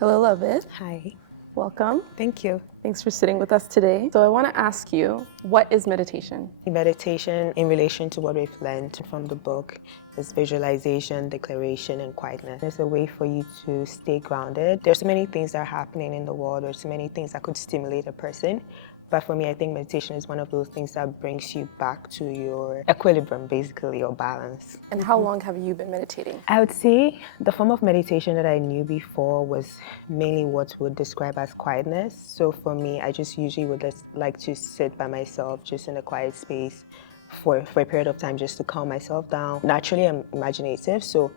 Hello, Loveth. Hi. Welcome. Thank you. Thanks for sitting with us today. So I want to ask you, what is meditation? Meditation, in relation to what we've learned from the book, is visualization, declaration, and quietness. It's a way for you to stay grounded. There's so many things that are happening in the world. There's so many things that could stimulate a person. But for me, I think meditation is one of those things that brings you back to your equilibrium, basically, your balance. And how long have you been meditating? I would say the form of meditation that I knew before was mainly what would describe as quietness. So for me, I just usually would just like to sit by myself, just in a quiet space for a period of time, just to calm myself down. Naturally, I'm imaginative, so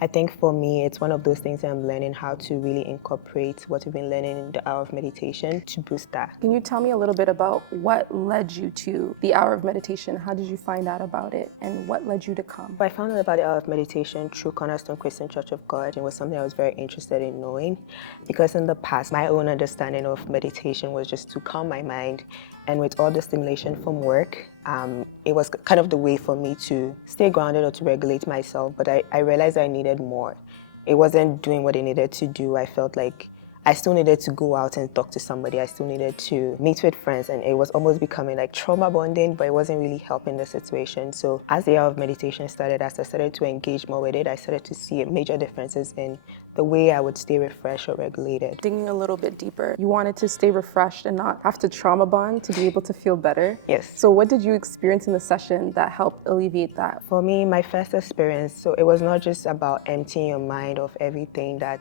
I think for me, it's one of those things that I'm learning how to really incorporate what we've been learning in the hour of meditation to boost that. Can you tell me a little bit about what led you to the hour of meditation? How did you find out about it, and what led you to come? I found out about the hour of meditation through Cornerstone Christian Church of God. It was something I was very interested in knowing, because in the past, my own understanding of meditation was just to calm my mind. And with all the stimulation from work, it was kind of the way for me to stay grounded or to regulate myself. But I realized I needed more. It wasn't doing what it needed to do. I felt like I still needed to go out and talk to somebody. I still needed to meet with friends, and it was almost becoming like trauma bonding, but it wasn't really helping the situation. So as the hour of meditation started, as I started to engage more with it, I started to see major differences in the way I would stay refreshed or regulated. Digging a little bit deeper, you wanted to stay refreshed and not have to trauma bond to be able to feel better. Yes. So what did you experience in the session that helped alleviate that? For me, my first experience, so it was not just about emptying your mind of everything that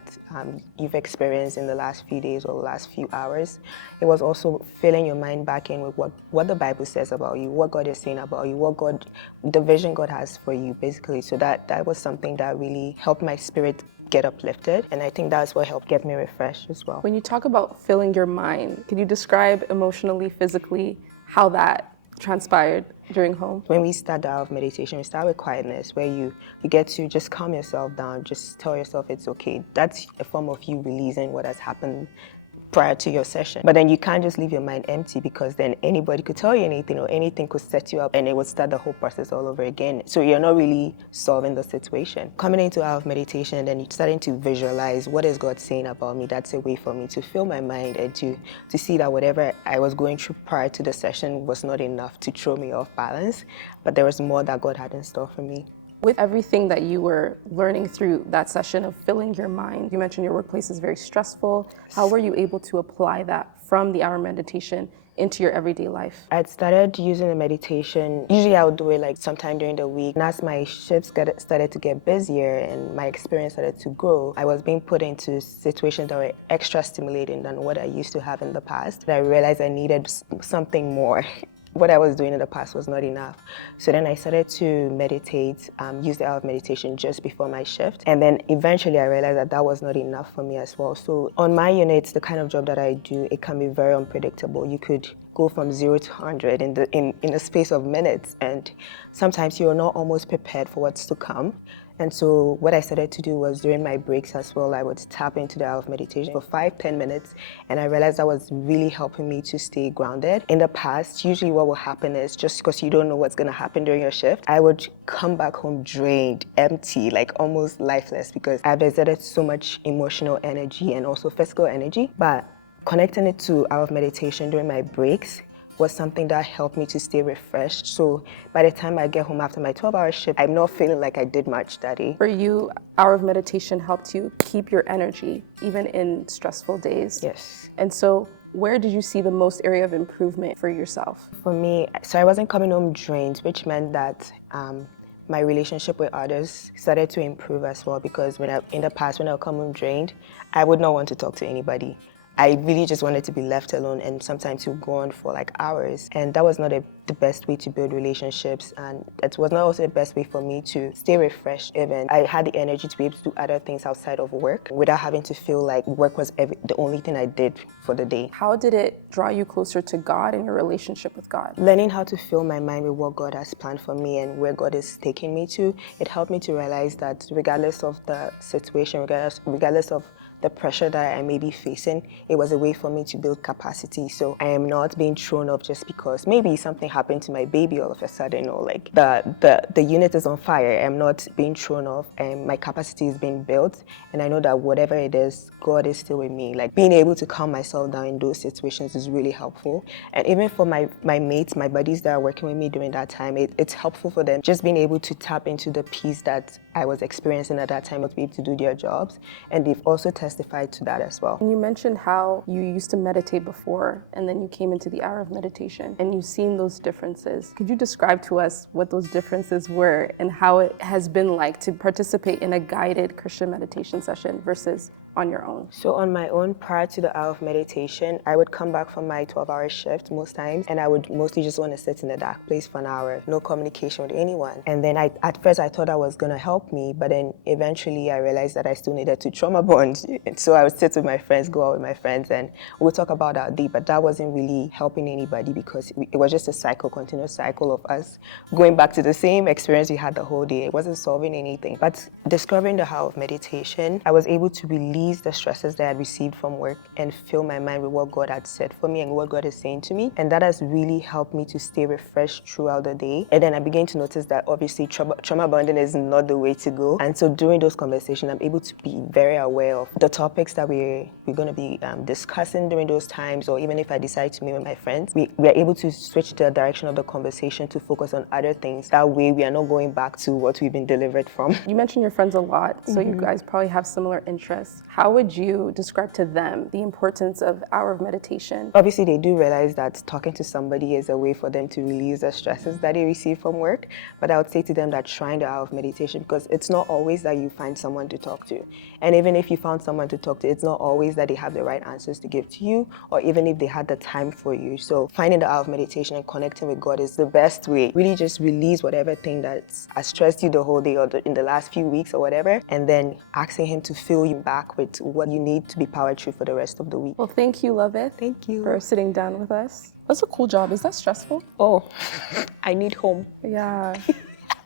you've experienced in the last few days or the last few hours. It was also filling your mind back in with what the Bible says about you, what God is saying about you, the vision God has for you, basically. So that was something that really helped my spirit get uplifted, and I think that's what helped get me refreshed as well. When you talk about filling your mind, can you describe emotionally, physically, how that transpired during home? When we start the hour of meditation, we start with quietness, where you get to just calm yourself down, just tell yourself it's okay. That's a form of you releasing what has happened prior to your session. But then you can't just leave your mind empty, because then anybody could tell you anything, or anything could set you up, and it would start the whole process all over again. So you're not really solving the situation. Coming into hour of meditation, and then you're starting to visualize, what is God saying about me? That's a way for me to fill my mind and to see that whatever I was going through prior to the session was not enough to throw me off balance, but there was more that God had in store for me. With everything that you were learning through that session of filling your mind, you mentioned your workplace is very stressful. How were you able to apply that from the hour meditation into your everyday life? I'd started using the meditation. Usually I would do it like sometime during the week. And as my shifts started to get busier and my experience started to grow, I was being put into situations that were extra stimulating than what I used to have in the past. And I realized I needed something more. What I was doing in the past was not enough. So then I started to meditate, use the hour of meditation just before my shift. And then eventually I realized that was not enough for me as well. So on my units, the kind of job that I do, it can be very unpredictable. You could go from 0 to 100 in a space of minutes. And sometimes you're not almost prepared for what's to come. And so what I started to do was, during my breaks as well, I would tap into the hour of meditation for 5-10 minutes. And I realized that was really helping me to stay grounded. In the past, usually what will happen is, just because you don't know what's going to happen during your shift, I would come back home drained, empty, like almost lifeless, because I've exerted so much emotional energy and also physical energy. But connecting it to hour of meditation during my breaks was something that helped me to stay refreshed. So by the time I get home after my 12-hour shift, I'm not feeling like I did much that day. For you, hour of meditation helped you keep your energy, even in stressful days. Yes. And so where did you see the most area of improvement for yourself? For me, so I wasn't coming home drained, which meant that my relationship with others started to improve as well, because in the past, when I would come home drained, I would not want to talk to anybody. I really just wanted to be left alone, and sometimes it would go on for like hours. And that was not the best way to build relationships, and it was not also the best way for me to stay refreshed. Even I had the energy to be able to do other things outside of work without having to feel like work was the only thing I did for the day. How did it draw you closer to God and your relationship with God? Learning how to fill my mind with what God has planned for me and where God is taking me to, it helped me to realize that regardless of the situation, regardless of the pressure that I may be facing, it was a way for me to build capacity. So I am not being thrown off just because maybe something happened to my baby all of a sudden, or like the unit is on fire. I'm not being thrown off, and my capacity is being built. And I know that whatever it is, God is still with me. Like being able to calm myself down in those situations is really helpful. And even for my mates, my buddies that are working with me during that time, it's helpful for them just being able to tap into the peace that I was experiencing at that time to be able to do their jobs. And they've also testified to that as well. And you mentioned how you used to meditate before and then you came into the hour of meditation and you've seen those differences. Could you describe to us what those differences were and how it has been like to participate in a guided Christian meditation session versus on your own? So on my own, prior to the hour of meditation, I would come back from my 12-hour shift most times, and I would mostly just want to sit in a dark place for an hour, no communication with anyone. And then at first I thought that was going to help me, but then eventually I realized that I still needed to trauma bond. So I would sit with my friends, go out with my friends, and we'll talk about our day, but that wasn't really helping anybody because it was just a cycle, continuous cycle of us going back to the same experience we had the whole day. It wasn't solving anything. But discovering the hour of meditation, I was able to release the stresses that I had received from work and fill my mind with what God had said for me and what God is saying to me. And that has really helped me to stay refreshed throughout the day. And then I began to notice that obviously trauma bonding is not the way to go. And so during those conversations, I'm able to be very aware of the topics that we're going to be discussing during those times, or even if I decide to meet with my friends, we are able to switch the direction of the conversation to focus on other things. That way we are not going back to what we've been delivered from. You mentioned your friends a lot, so you guys probably have similar interests. How would you describe to them the importance of hour of meditation? Obviously, they do realize that talking to somebody is a way for them to release the stresses that they receive from work. But I would say to them that trying the hour of meditation, because it's not always that you find someone to talk to. And even if you found someone to talk to, it's not always that they have the right answers to give to you, or even if they had the time for you. So finding the hour of meditation and connecting with God is the best way. Really just release whatever thing that has stressed you the whole day or in the last few weeks or whatever, and then asking Him to fill you back with what you need to be powered through for the rest of the week. Well, thank you, Loveth. Thank you. For sitting down with us. That's a cool job. Is that stressful? Oh, I need home. Yeah.